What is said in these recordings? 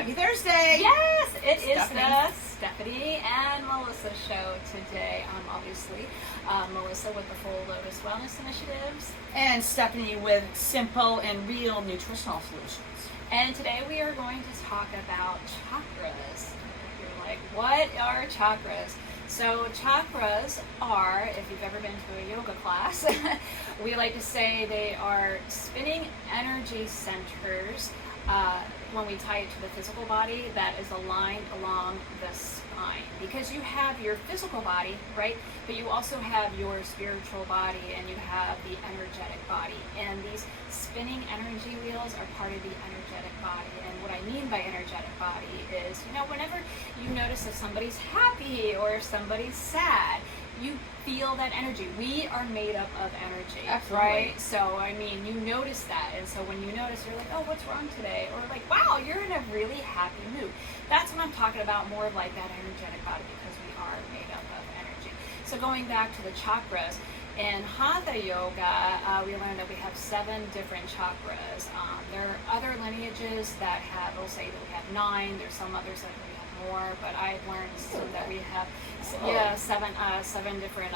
Happy Thursday! Yes, it is Stephanie. the Stephanie and Melissa show today. I'm obviously Melissa with the Full Lotus Wellness Initiatives. And Stephanie with simple and real nutritional solutions. And today we are going to talk about chakras. You're like, what are chakras? So chakras are, if you've ever been to a yoga class, we like to say they are spinning energy centers when we tie it to the physical body that is aligned along the spine. Because you have your physical body, right? But you also have your spiritual body and you have the energetic body. And these spinning energy wheels are part of the energetic body. And what I mean by energetic body is, whenever you notice if somebody's happy or if somebody's sad, you feel that energy. We are made up of energy, Absolutely. right? So, you notice that. And so when you notice, you're like, oh, what's wrong today? Or like, wow, you're in a really happy mood. That's what I'm talking about, more of like that energetic body, because we are made up of energy. So going back to the chakras, in Hatha Yoga, we learned that we have 7 different chakras. There are other lineages that have, we'll say that we have 9. There's some others that we have more, but I've learned that we have seven different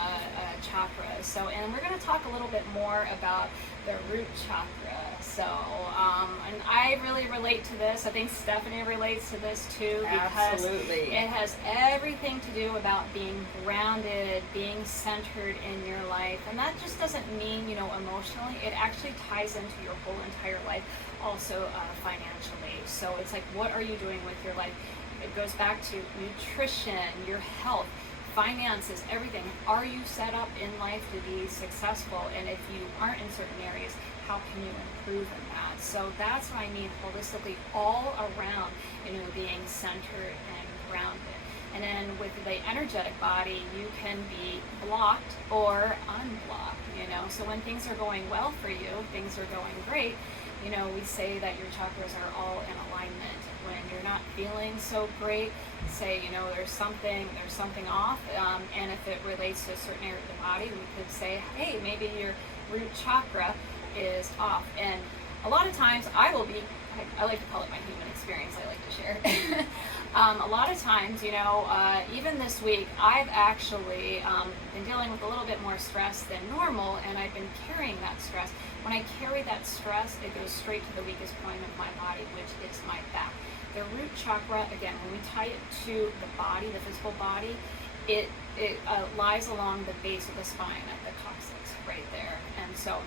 chakras. So, and we're going to talk a little bit more about the root chakra. So, and I really relate to this. I think Stephanie relates to this too, because Absolutely. it has everything to do about being grounded, being centered in your life. And that just doesn't mean, emotionally. It actually ties into your whole entire life, also financially. So it's like, what are you doing with your life? It goes back to nutrition, your health, finances, everything. Are you set up in life to be successful? And if you aren't in certain areas, how can you improve in that? So that's what I mean holistically, all around, being centered and grounded. And then with the energetic body, you can be blocked or unblocked, So when things are going well for you, things are going great, we say that your chakras are all in alignment. When you're not feeling so great, say, there's something off, and if it relates to a certain area of the body, we could say, hey, maybe your root chakra is off. And a lot of times I like to call it my human experience, I like to share. A lot of times, even this week, I've actually been dealing with a little bit more stress than normal, and I've been carrying that stress. When I carry that stress, it goes straight to the weakest point of my body, which is my back. The root chakra, again, when we tie it to the body, the physical body, it lies along the base of the spine at the coccyx, right there. And so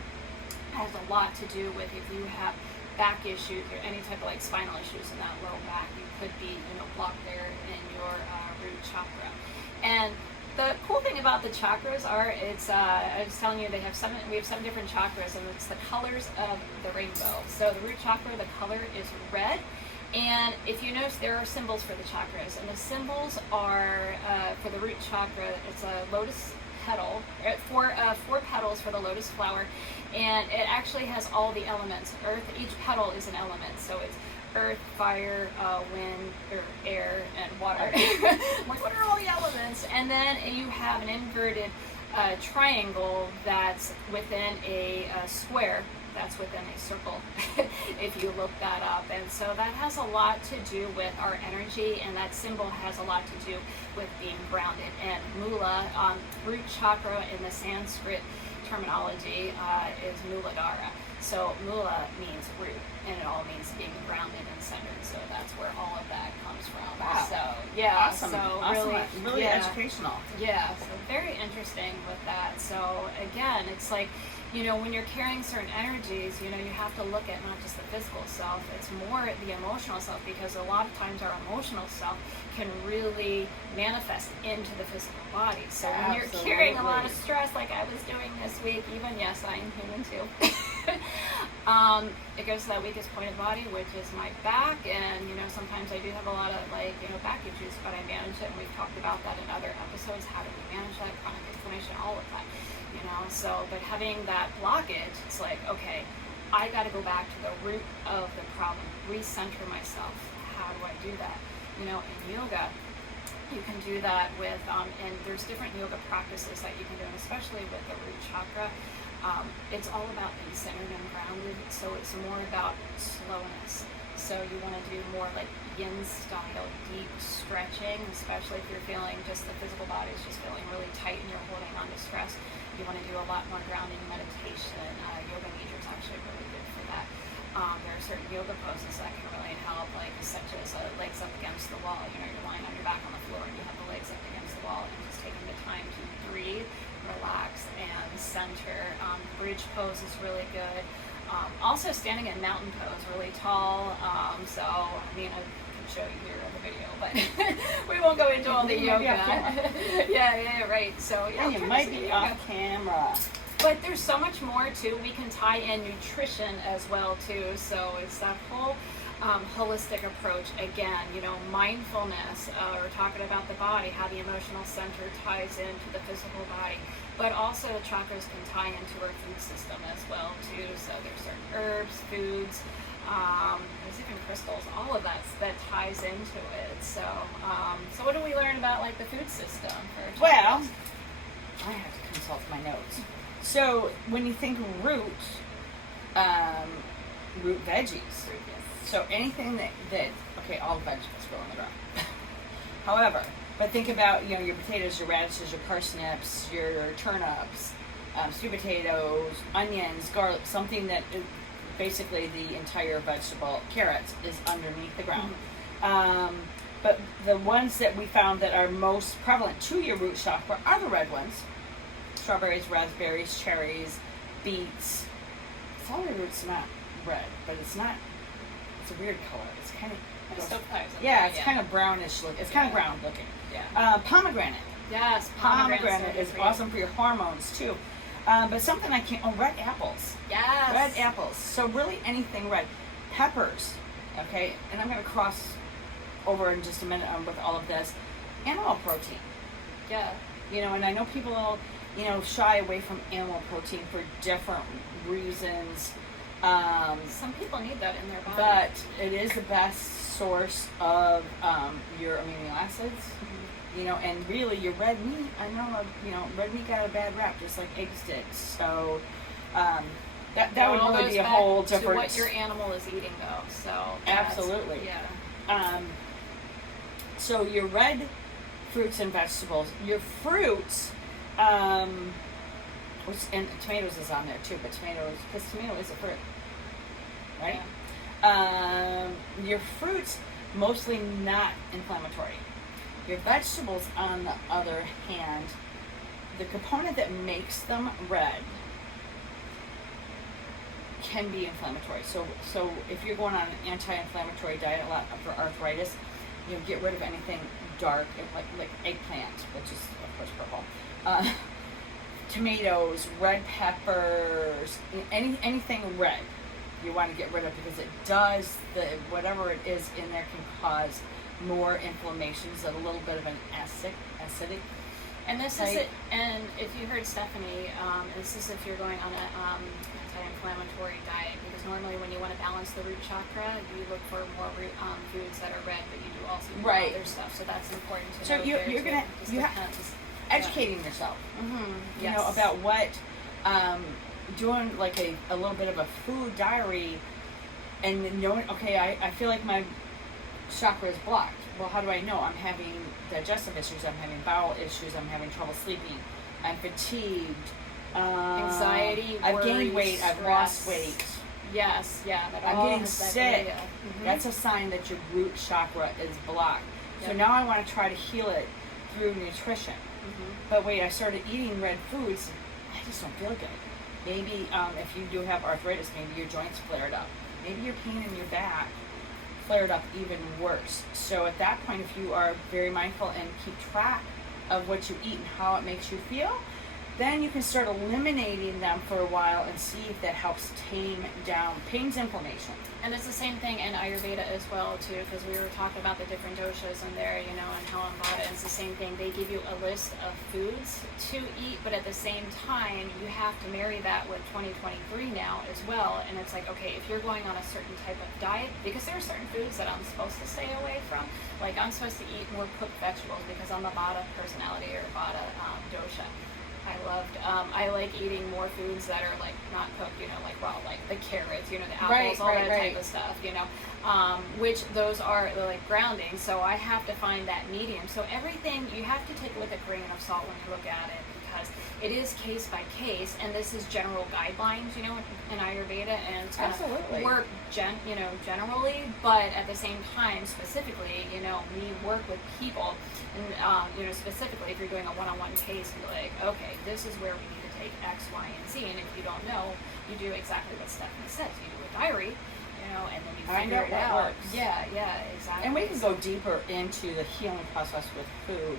it has a lot to do with if you have back issues or any type of spinal issues in that low back, you could be blocked there in your root chakra. And the cool thing about the chakras are, I was telling you, we have 7 different chakras, and it's the colors of the rainbow. So the root chakra, the color is red. And if you notice, there are symbols for the chakras, and the symbols are, for the root chakra, it's a lotus petal, 4 petals for the lotus flower, and it actually has all the elements. Each petal is an element, so it's earth, fire, wind, or air, and water. Like, what are all the elements? And then you have an inverted triangle that's within a square that's within a circle, if you look that up. And so that has a lot to do with our energy, and that symbol has a lot to do with being grounded. And mula, root chakra in the Sanskrit terminology, is muladhara. So mula means root, and it all means being grounded and centered. So that's where all of that comes from. Wow. So yeah, Awesome. so Awesome. Really yeah. educational. Yeah, so very interesting with that. So again, it's like, when you're carrying certain energies, you have to look at not just the physical self, it's more the emotional self, because a lot of times our emotional self can really manifest into the physical body. So when you're carrying a lot of stress, like I was doing this week, even, yes, I am human too, it goes to that weakest point of the body, which is my back. And, sometimes I do have a lot of back issues, but I manage it, and we've talked about that in other episodes. How do we manage that? Chronic inflammation, all of that. So, but having that blockage, it's like, okay, I got to go back to the root of the problem, recenter myself. How do I do that? In yoga, you can do that with, and there's different yoga practices that you can do, and especially with the root chakra. It's all about being centered and grounded, so it's more about slowness. So you want to do more like yin style deep stretching, especially if you're feeling just the physical body is just feeling really tight and you're holding on to stress. You want to do a lot more grounding meditation. Yoga nidra is actually really good for that. There are certain yoga poses that can really help, like such as legs up against the wall. You know, you're lying on your back on the floor and you have the legs up against the wall, and just taking the time to breathe, relax, and center. Bridge pose is really good. Also standing in mountain pose, really tall. So, I mean, I can show you here in the video, but we won't go into all the yoga. Yeah, right. So, yeah, And you might be off camera. But there's so much more too. We can tie in nutrition as well too. So it's that whole holistic approach. Again, you know, mindfulness. We're talking about the body, how the emotional center ties into the physical body. But also the chakras can tie into our food system as well too. So there's certain herbs, foods, there's even crystals. All of that ties into it. So, so what do we learn about like the food system? Well, I have to consult my notes. So when you think root veggies. So anything that okay, all vegetables grow on the ground. However, but think about, you know, your potatoes, your radishes, your parsnips, your turnips, sweet potatoes, onions, garlic, something that is basically the entire vegetable, carrots, is underneath the ground. But the ones that we found that are most prevalent to your root chakra are the red ones. Strawberries, raspberries, cherries, beets. Celery root's not red, but it's not. It's a weird color. It's kind of. It's kind of brownish looking. It's kind of brown looking. Yeah. Pomegranate. Yes, Pomegranate is awesome for your hormones too. But something I can't. Oh, red apples. Yes. Red apples. So really anything red. Peppers. Okay, and I'm going to cross over in just a minute with all of this. Animal protein. Yeah. You know, and I know people, you know, shy away from animal protein for different reasons. Some people need that in their body. But it is the best source of your amino acids. You know, and really your red meat, I know, you know, red meat got a bad rap, just like eggs did. So that would really be a whole different. To what your animal is eating, though. So absolutely. Yeah. So your red fruits and vegetables, your fruits, which, and tomatoes is on there too, but tomatoes, because tomato is a fruit, right? Yeah. Your fruits, mostly not inflammatory. Your vegetables, on the other hand, the component that makes them red can be inflammatory. So if you're going on an anti-inflammatory diet, a lot for arthritis, you know, get rid of anything dark, like eggplant, which is of course purple. Tomatoes, red peppers, anything red, you want to get rid of, because it does whatever it is in there can cause more inflammation. So a little bit of an acidic. And this is it. And if you heard Stephanie, this is if you're going on a anti-inflammatory diet, because normally when you want to balance the root chakra, you look for more root foods that are red, but you do also do other stuff. So that's important to know. So you're gonna educating yourself. You know, about what doing like a little bit of a food diary, and knowing, okay, I feel like my chakra is blocked. Well, how do I know? I'm having digestive issues, I'm having bowel issues, I'm having trouble sleeping, I'm fatigued, anxiety, I've worry, gained weight, stress. I've lost weight. Yes, yeah. I'm getting sick. That's a sign that your root chakra is blocked. So now I want to try to heal it through nutrition. But wait, I started eating red foods, I just don't feel good. Maybe if you do have arthritis, maybe your joints flared up. Maybe your pain in your back flared up even worse. So at that point, if you are very mindful and keep track of what you eat and how it makes you feel, then you can start eliminating them for a while and see if that helps tame down pain's inflammation. And it's the same thing in Ayurveda as well too, because we were talking about the different doshas in there, you know, and how and it's the same thing. They give you a list of foods to eat, but at the same time, you have to marry that with 2023 now as well. And it's like, okay, if you're going on a certain type of diet, because there are certain foods that I'm supposed to stay away from. Like I'm supposed to eat more cooked vegetables because I'm a Vata personality or Vata dosha. I like eating more foods that are like not cooked, like raw, like the carrots, the apples, Right, all right, that right. type of stuff, which those are like grounding. So I have to find that medium. So everything, you have to take it with a grain of salt when you look at it, because it is case by case, and this is general guidelines, in Ayurveda, and it's going Absolutely. to work, generally, but at the same time, specifically, we work with people, and specifically, if you're doing a one-on-one case, you're like, okay, this is where we need to take X, Y, and Z, and if you don't know, you do exactly what Stephanie says. You do a diary, and then you Find figure out it what out. works. Yeah, exactly. And we can go deeper into the healing process with food.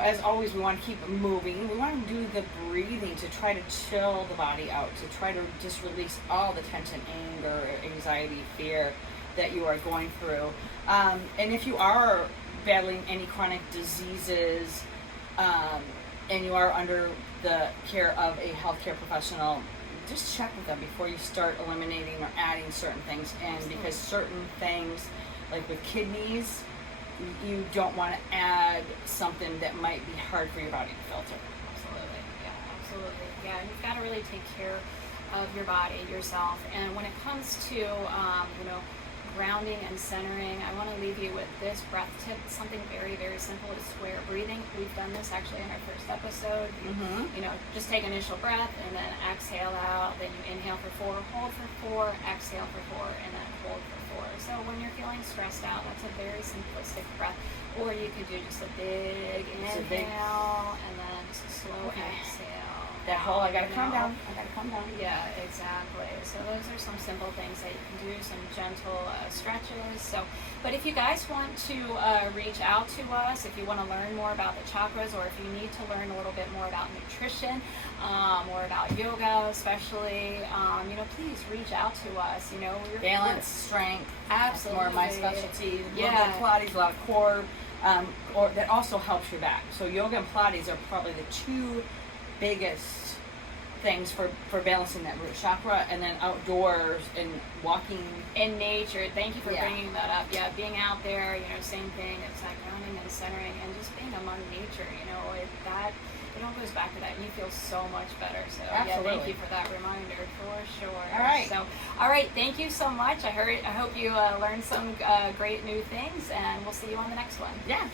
As always, we want to keep moving. We want to do the breathing to try to chill the body out, to try to just release all the tension, anger, anxiety, fear that you are going through. And if you are battling any chronic diseases, and you are under the care of a healthcare professional, just check with them before you start eliminating or adding certain things in, because certain things, like with kidneys, you don't want to add something that might be hard for your body to filter. Absolutely. Yeah, and you've got to really take care of your body, yourself. And when it comes to, grounding and centering, I want to leave you with this breath tip. It's something very, very simple. It's square breathing. We've done this actually in our first episode. Just take initial breath and then exhale out. Then you inhale for 4, hold for 4, exhale for 4, and then hold for 4. So when you're feeling stressed out, that's a very simplistic breath. Or you could do just a big inhale and then just a slow exhale. That whole, I gotta calm down. Yeah, exactly. So those are some simple things that you can do, some gentle stretches. But if you guys want to reach out to us, if you want to learn more about the chakras, or if you need to learn a little bit more about nutrition, or about yoga especially, please reach out to us. Balance, strength. Absolutely. More of my specialty. Yeah. A little bit of Pilates, a lot of core, or that also helps your back. So yoga and Pilates are probably the two biggest things for balancing that root chakra, and then outdoors and walking in nature. Thank you for Yeah. bringing that up. Yeah, being out there, same thing. It's like grounding and centering, and just being among nature. It all goes back to that, and you feel so much better. So Absolutely. Yeah, thank you for that reminder for sure. All right. So all right, thank you so much. I hope you learned some great new things, and we'll see you on the next one. Yeah.